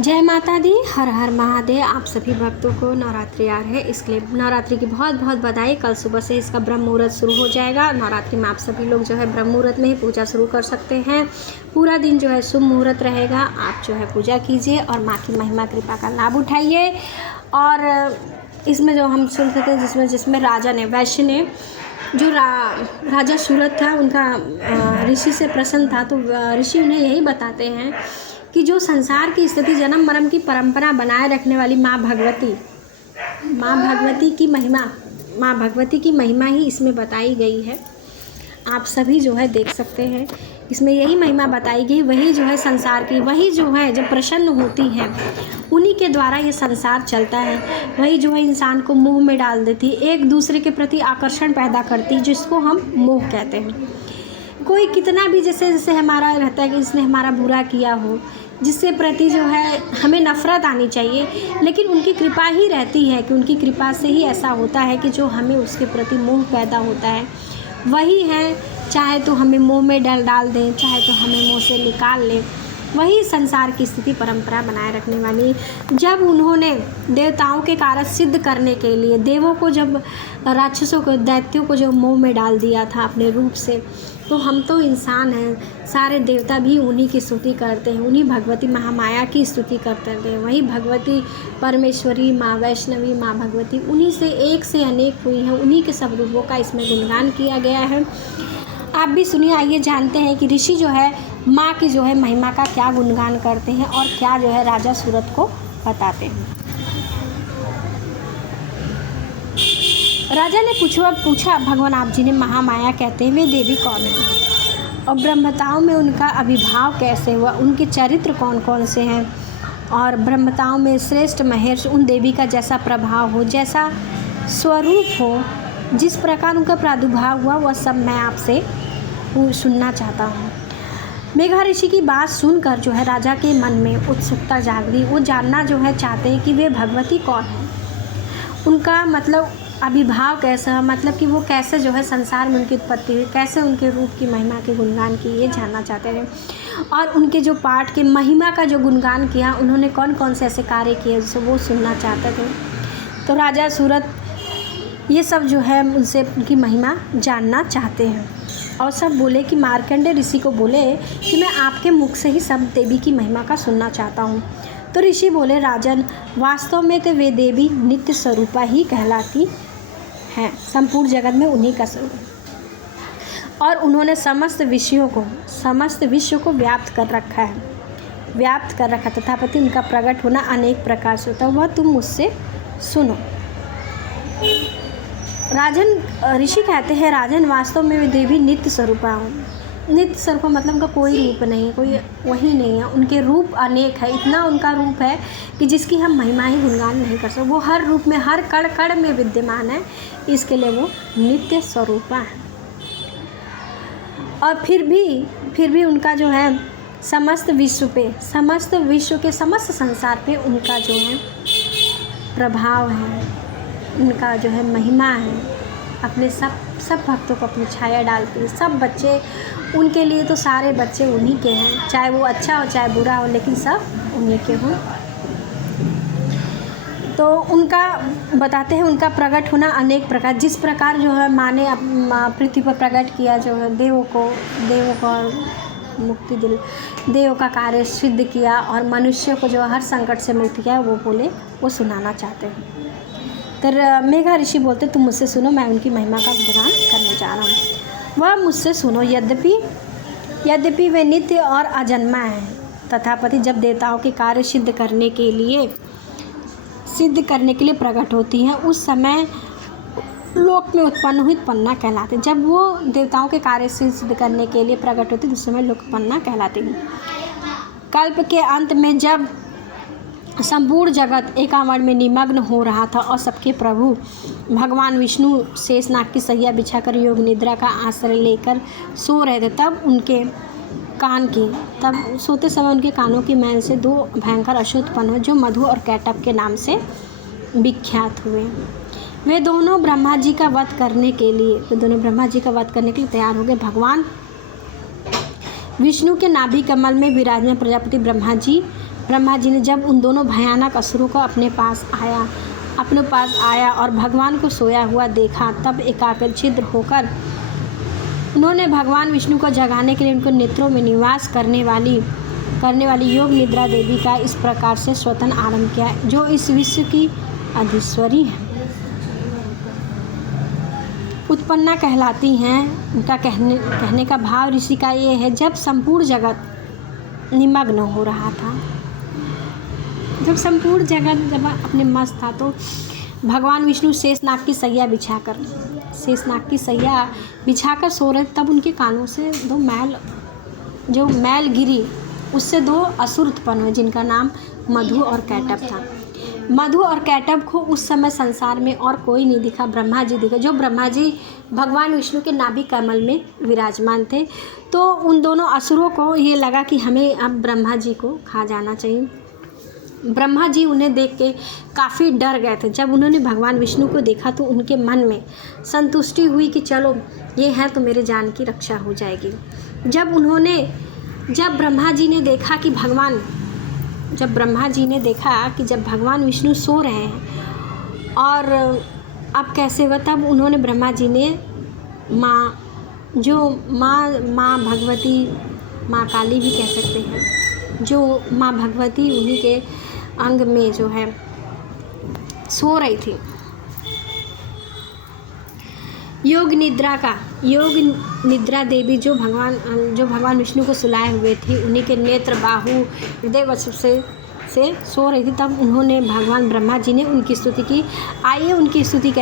जय माता दी, हर हर महादेव। आप सभी भक्तों को नवरात्रि आ रहे हैं, इसलिए नवरात्रि की बहुत बहुत बधाई। कल सुबह से इसका ब्रह्म मुहूर्त शुरू हो जाएगा। नवरात्रि में आप सभी लोग जो है ब्रह्म मुहूर्त में ही पूजा शुरू कर सकते हैं। पूरा दिन जो है शुभ मुहूर्त रहेगा। आप जो है पूजा कीजिए और माँ की महिमा कृपा का लाभ उठाइए। और इसमें जो हम सुन सकते हैं जिसमें राजा ने, वैश्य ने, जो राजा सूरत था, उनका ऋषि से प्रसन्न था, तो ऋषि उन्हें यही बताते हैं कि जो संसार की स्थिति, जन्म मरण की परंपरा बनाए रखने वाली माँ भगवती की महिमा ही इसमें बताई गई है। आप सभी जो है देख सकते हैं, इसमें यही महिमा बताई गई। वही जो है संसार की, वही जो है जब प्रसन्न होती है उन्हीं के द्वारा ये संसार चलता है। वही जो है इंसान को मोह में डाल देती, एक दूसरे के प्रति आकर्षण पैदा करती, जिसको हम मोह कहते हैं। कोई कितना भी जैसे हमारा रहता है कि इसने हमारा बुरा किया हो, जिससे प्रति जो है हमें नफ़रत आनी चाहिए, लेकिन उनकी कृपा ही रहती है कि उनकी कृपा से ही ऐसा होता है कि जो हमें उसके प्रति मोह पैदा होता है वही है। चाहे तो हमें मोह में डाल दें, चाहे तो हमें मोह से निकाल लें। वही संसार की स्थिति परंपरा बनाए रखने वाली। जब उन्होंने देवताओं के कार्य सिद्ध करने के लिए देवों को, जब राक्षसों को, दैत्यों को जो मोह में डाल दिया था अपने रूप से, तो हम तो इंसान हैं, सारे देवता भी उन्हीं की स्तुति करते हैं, उन्हीं भगवती महामाया की स्तुति करते हैं। वही भगवती परमेश्वरी, माँ वैष्णवी, माँ भगवती, उन्हीं से एक से अनेक हुई हैं। उन्हीं के सब रूपों का इसमें गुणगान किया गया है। आप भी सुनिए, आइए जानते हैं कि ऋषि जो है माँ की जो है महिमा का क्या गुणगान करते हैं और क्या जो है राजा सूरत को बताते हैं। राजा ने पूछा भगवान आप जिन्हें महामाया कहते हैं, वे देवी कौन है और ब्रह्मताओं में उनका अभिभाव कैसे हुआ, उनके चरित्र कौन कौन से हैं, और ब्रह्मताओं में श्रेष्ठ महेश उन देवी का जैसा प्रभाव हो, जैसा स्वरूप हो, जिस प्रकार उनका प्रादुर्भाव हुआ, वह सब मैं आपसे सुनना चाहता हूँ। मेघा ऋषि की बात सुनकर जो है राजा के मन में उत्सुकता जाग गई। वो जानना जो है चाहते हैं कि वे भगवती कौन है, उनका मतलब अभिभाव कैसा, मतलब कि वो कैसे जो है संसार में उनकी उत्पत्ति हुई, कैसे उनके रूप की महिमा के गुणगान की, ये जानना चाहते हैं। और उनके जो पाठ के महिमा का जो गुणगान किया, उन्होंने कौन कौन से ऐसे कार्य किए जिसे वो सुनना चाहते थे। तो राजा सूरत ये सब जो है उनसे उनकी महिमा जानना चाहते हैं। और सब बोले कि मार्कंडेय ऋषि को बोले कि मैं आपके मुख से ही सब देवी की महिमा का सुनना चाहता हूँ। तो ऋषि बोले, राजन, वास्तव में तो वे देवी नित्य स्वरूपा ही कहलाती हैं, संपूर्ण जगत में उन्हीं का स्वरूप, और उन्होंने समस्त विश्व को व्याप्त कर रखा तथापि उनका प्रकट होना अनेक प्रकार से होता है, वह तुम मुझसे सुनो। ऋषि कहते हैं, राजन, वास्तव में वे देवी नित्य स्वरूपा हूँ। नित्य स्वरूप मतलब उनका कोई रूप नहीं है, कोई वही नहीं है, उनके रूप अनेक है। इतना उनका रूप है कि जिसकी हम महिमा ही गुणगान नहीं कर सकते। वो हर रूप में, हर कण कण में विद्यमान है, इसके लिए वो नित्य स्वरूपा है। और फिर भी उनका जो है समस्त विश्व के समस्त संसार पे उनका जो है प्रभाव है, उनका जो है महिमा है। अपने सब भक्तों को अपनी छाया डालती है। सब बच्चे उनके लिए, तो सारे बच्चे उन्हीं के हैं, चाहे वो अच्छा हो चाहे बुरा हो, लेकिन सब उन्हीं के हों। तो उनका बताते हैं, उनका प्रकट होना अनेक प्रकार, जिस प्रकार जो है माँ ने पृथ्वी पर प्रकट किया, जो है देवों को मुक्ति दिल, देवों का कार्य सिद्ध किया, और मनुष्य को जो हर संकट से मुक्ति किया, वो सुनाना चाहते हैं। तो मेघा ऋषि बोलते, तुम मुझसे सुनो, मैं उनकी महिमा का गुणगान करने जा रहा हूँ। वह मुझसे सुनो, यद्यपि वे नित्य और अजन्मा हैं, तथापि जब देवताओं के कार्य सिद्ध करने के लिए प्रकट होती हैं, उस समय लोक में उत्पन्ना कहलाते। जब वो देवताओं के कार्य सिद्ध करने के लिए प्रकट होती है, उस समय लोकपन्ना कहलाते हैं। कल्प के अंत में जब संपूर्ण जगत एकांवर में निमग्न हो रहा था और सबके प्रभु भगवान विष्णु शेषनाग की सैया बिछाकर योग निद्रा का आश्रय लेकर सो रहे थे, तब सोते समय उनके कानों की मैल से दो भयंकर अश्व उत्पन्न हुए, जो मधु और कैटभ के नाम से विख्यात हुए। वे दोनों ब्रह्मा जी का वध करने के लिए तैयार हो गए। भगवान विष्णु के नाभि कमल में विराजमान प्रजापति ब्रह्मा जी ब्रह्मा जी ने जब उन दोनों भयानक असुरों को अपने पास आया और भगवान को सोया हुआ देखा, तब एकाग्र छिद्र होकर उन्होंने भगवान विष्णु को जगाने के लिए उनको नेत्रों में निवास करने वाली योग निद्रा देवी का इस प्रकार से स्वतन आरंभ किया, जो इस विश्व की अधीश्वरी है, उत्पन्ना कहलाती हैं। उनका कहने का भाव ऋषि का ये है, जब संपूर्ण जगत निमग्न हो रहा था, जब अपने मस्त था, तो भगवान विष्णु शेषनाग की सैया बिछाकर सो रहे, तब उनके कानों से मैल गिरी, उससे 2 असुर उत्पन्न हुए, जिनका नाम मधु और कैटभ था। मधु और कैटभ को उस समय संसार में और कोई नहीं दिखा, ब्रह्मा जी दिखे, जो ब्रह्मा जी भगवान विष्णु के नाभि कमल में विराजमान थे। तो उन दोनों असुरों को ये लगा कि हमें अब ब्रह्मा जी को खा जाना चाहिए। ब्रह्मा जी उन्हें देख के काफ़ी डर गए थे। जब उन्होंने भगवान विष्णु को देखा तो उनके मन में संतुष्टि हुई कि चलो ये है तो मेरे जान की रक्षा हो जाएगी। जब ब्रह्मा जी ने देखा कि जब भगवान विष्णु सो रहे हैं और अब कैसे हुआ, तब उन्होंने ब्रह्मा जी ने माँ भगवती, माँ काली भी कह सकते हैं, जो माँ भगवती उन्हीं के अंग में जो है सो रही थी, योग निद्रा देवी जो भगवान विष्णु को सुलाए हुए थे, उन्हीं के नेत्र, बाहु, हृदय वक्षस्थल से सो रही थी। तब उन्होंने भगवान ब्रह्मा जी ने उनकी स्तुति की। आइए उनकी स्तुति कैसे